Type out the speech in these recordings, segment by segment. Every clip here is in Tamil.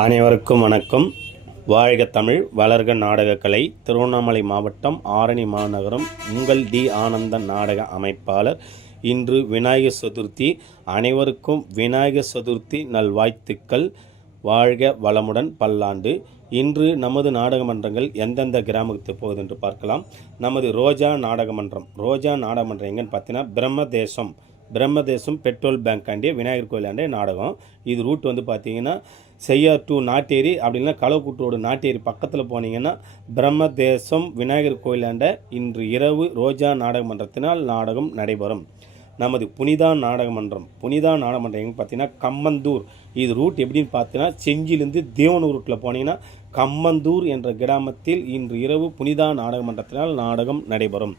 அனைவருக்கும் வணக்கம். வாழ்க தமிழ், வளர்க நாடகக்கலை. திருவண்ணாமலை மாவட்டம் ஆரணி மாநகரம் உங்கள் டி ஆனந்தன் நாடக அமைப்பாளர். இன்று விநாயகர் சதுர்த்தி. அனைவருக்கும் விநாயகர் சதுர்த்தி நல்வாழ்த்துக்கள். வாழ்க வளமுடன் பல்லாண்டு. இன்று நமது நாடக மன்றங்கள் எந்தெந்த கிராமத்துக்கு போகுது என்று பார்க்கலாம். நமது ரோஜா நாடகமன்றம் எங்கன்னு பார்த்தீங்கன்னா பிரம்மதேசம் பெட்ரோல் பேங்க் ஆண்டே விநாயகர் கோயிலாண்டே நாடகம். இது ரூட் வந்து பார்த்தீங்கன்னா செய்யார் டு நாட்டேரி, அப்படின்னா களவுக்கூட்டோடு நாட்டேரி பக்கத்தில் போனீங்கன்னா பிரம்மதேசம் விநாயகர் கோயிலாண்ட இன்று இரவு ரோஜா நாடகமன்றத்தினால் நாடகம் நடைபெறும். நமது புனிதா நாடகமன்றம் எங்கே பார்த்தீங்கன்னா கம்மந்தூர். இது ரூட் எப்படின்னு பார்த்தீங்கன்னா செஞ்சிலேருந்து தேவனூர் ரூட்டில் போனீங்கன்னா கம்மந்தூர் என்ற கிராமத்தில் இன்று இரவு புனிதா நாடகமன்றத்தினால் நாடகம் நடைபெறும்.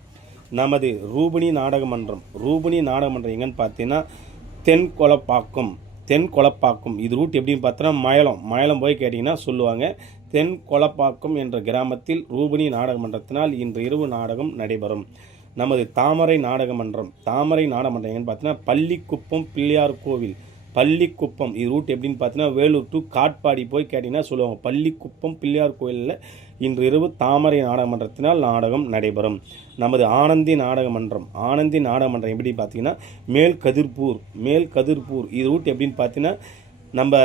நமது ரூபினி நாடகமன்றம் எங்கன்னு பார்த்தீங்கன்னா தென்கொலப்பாக்கம். இது ரூட் எப்படின்னு பார்த்தீங்கன்னா மயலம் போய் கேட்டிங்கன்னா சொல்லுவாங்க. தென்கொலப்பாக்கம் என்ற கிராமத்தில் ரூபினி நாடகமன்றத்தினால் இன்று இரவு நாடகம் நடைபெறும். நமது தாமரை நாடகமன்றம் எங்கன்னு பார்த்தீங்கன்னா பள்ளிக்குப்பம் பிள்ளையார் கோவில். இது ரூட் எப்படின்னு பார்த்தீங்கன்னா வேலூர் டு காட்பாடி போய் கேட்டிங்கன்னா சொல்லுவாங்க. பள்ளிக்குப்பம் பிள்ளையார் கோயிலில் இன்று இரவு தாமரை நாடகமன்றத்தினால் நாடகம் நடைபெறும். நமது ஆனந்தி நாடகமன்றம் எப்படி பார்த்தீங்கன்னா மேல்கதிர்பூர். இது ரூட் எப்படின்னு பார்த்தீங்கன்னா நம்ம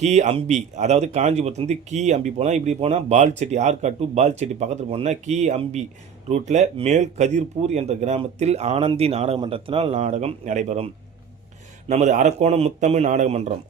கீ அம்பி, அதாவது காஞ்சிபுரத்துலேருந்து கீ அம்பி போனால் இப்படி போனால் பால்செட்டி, ஆற்காடு டு பால்செட்டி பக்கத்தில் போனால் கீ அம்பி ரூட்டில் மேல்கதிர்பூர் என்ற கிராமத்தில் ஆனந்தி நாடகமன்றத்தினால் நாடகம் நடைபெறும். நமது அரக்கோணம் முத்தமிழ் நாடகமன்றம்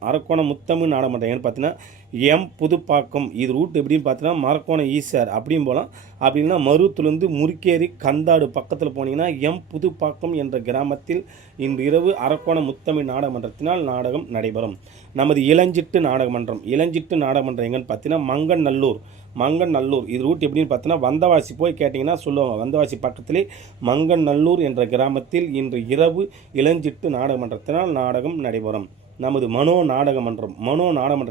எங்கன்னு பார்த்தீங்கன்னா புதுப்பாக்கம். இது ரூட் எப்படின்னு பார்த்தீங்கன்னா மரக்கோணம் ஈசார் அப்படியும் போகலாம். அப்படின்னா மருத்துலேருந்து முறுக்கேரி கந்தாடு பக்கத்தில் போனீங்கன்னா புதுப்பாக்கம் என்ற கிராமத்தில் இன்று இரவு அரக்கோணம் முத்தமிழ் நாடகமன்றத்தினால் நாடகம் நடைபெறும். நமது இளஞ்சிட்டு நாடகமன்றம் எங்கன்னு பார்த்தீங்கன்னா மங்கநல்லூர். இது ரூட் எப்படின்னு பார்த்தீங்கன்னா வந்தவாசி போய் கேட்டிங்கன்னா சொல்லுவாங்க. வந்தவாசி பக்கத்திலே மங்கநல்லூர் என்ற கிராமத்தில் இன்று இரவு இளஞ்சிட்டு நாடகமன்றத்தினால் நாடகம் நடைபெறும். நமது மனோ நாடகமன்றம்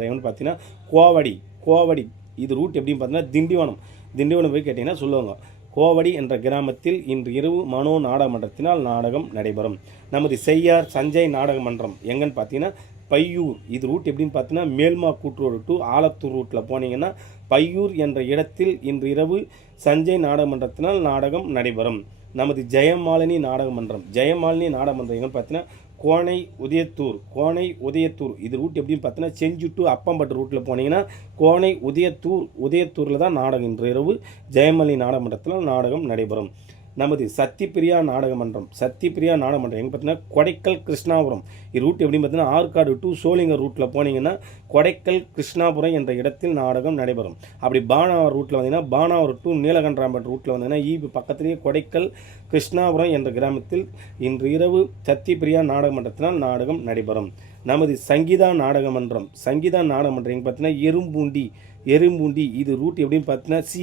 எங்கன்னு பார்த்தீங்கன்னா கோவடி. இது ரூட் எப்படின்னு பார்த்தீங்கன்னா திண்டிவனம் போய் கேட்டிங்கன்னா சொல்லுவாங்க. கோவடி என்ற கிராமத்தில் இன்று இரவு மனோ நாடகமன்றத்தினால் நாடகம் நடைபெறும். நமது செய்யார் சஞ்சய் நாடகமன்றம் எங்கன்னு பார்த்தீங்கன்னா பையூர். இது ரூட் எப்படின்னு பார்த்தீங்கன்னா மேல்மா கூட்டுரோடு டு ஆலத்தூர் ரூட்டில் போனீங்கன்னா பையூர் என்ற இடத்தில் இன்று இரவு சஞ்சய் நாடகமன்றத்தினால் நாடகம் நடைபெறும். நமது ஜெயமாலினி நாடகமன்றம் எங்கன்னு பார்த்தீங்கன்னா கோனை உதயத்தூர். இது ரூட் எப்படின்னு பார்த்தீங்கன்னா செஞ்சு டு அப்பம்பட்டு ரூட்டில் போனீங்கன்னா கோனை உதயத்தூரில் தான் நாடகம் இன்று இரவு ஜெயமாலினி நாடகமன்றத்தில் நாடகம் நடைபெறும். நமது சத்திப்பிரியா நாடகமன்றம் எங்கே பார்த்தீங்கன்னா கொடைக்கல் கிருஷ்ணாபுரம். இது ரூட் எப்படின்னு பார்த்தீங்கன்னா ஆற்காடு டு சோளிங்கர் ரூட்டில் போனீங்கன்னா கொடைக்கல் கிருஷ்ணாபுரம் என்ற இடத்தில் நாடகம் நடைபெறும். அப்படி பானாவர் ரூட்டில் வந்தீங்கன்னா பானாவர் டு நீலகண்டராம்பட் ரூட்டில் வந்தீங்கன்னா பக்கத்திலேயே கொடைக்கல் கிருஷ்ணாபுரம் என்ற கிராமத்தில் இன்று இரவு சத்திப்பிரியா நாடகமன்றத்தினால் நாடகம் நடைபெறும். நமது சங்கீதா நாடகமன்றம் எங்கே பார்த்தீங்கன்னா எறும்பூண்டி. இது ரூட் எப்படின்னு பார்த்தீங்கன்னா சி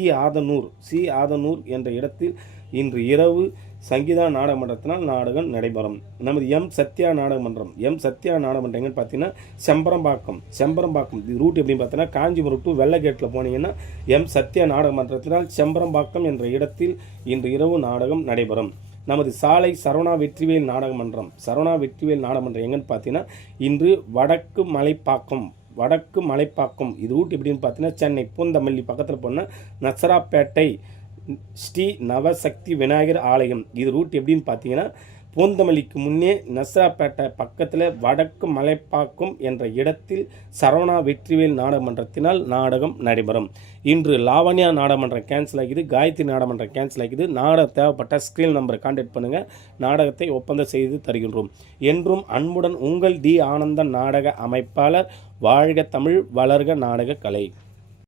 ஆதனூர் என்ற இடத்தில் இன்று இரவு சங்கீதா நாடகமன்றத்தினால் நாடகம் நடைபெறும். நமது சத்யா நாடகமன்றம் எங்கன்னு பார்த்தீங்கன்னா செம்பரம்பாக்கம். இது ரூட் எப்படின்னு பார்த்தீங்கன்னா காஞ்சிபுரம் டு வெள்ளகேட்டில் போனீங்கன்னா சத்யா நாடகமன்றத்தினால் செம்பரம்பாக்கம் என்ற இடத்தில் இன்று இரவு நாடகம் நடைபெறும். நமது சாலை சரவணா வெற்றிவேல் நாடகமன்றம் எங்கன்னு பார்த்தீங்கன்னா இன்று வடக்கு மலைப்பாக்கம். இது ரூட் எப்படின்னு பார்த்தீங்கன்னா சென்னை பூந்தமல்லி பக்கத்தில் போனால் நசராப்பேட்டை ஸ்ரீ நவசக்தி விநாயகர் ஆலயம். இது ரூட் எப்படின்னு பார்த்தீங்கன்னா பூந்தமல்லிக்கு முன்னே நசராப்பேட்டை பக்கத்தில் வடக்கு மலைப்பாக்கம் என்ற இடத்தில் சரவணா வெற்றிவேல் நாடகமன்றத்தினால் நாடகம் நடைபெறும். இன்று லாவண்யா நாடகமன்றம் கேன்சல் ஆகிது, காயத்ரி நாடகமன்றம் கேன்சல் ஆகிது. நாடகம் தேவைப்பட்ட ஸ்க்ரீன் நம்பரை கான்டாக்ட் பண்ணுங்கள். நாடகத்தை ஒப்பந்தம் செய்து தருகின்றோம். என்றும் அன்புடன் உங்கள் டி ஆனந்தன் நாடக அமைப்பாளர். வாழ்க தமிழ், வளர்க நாடக கலை.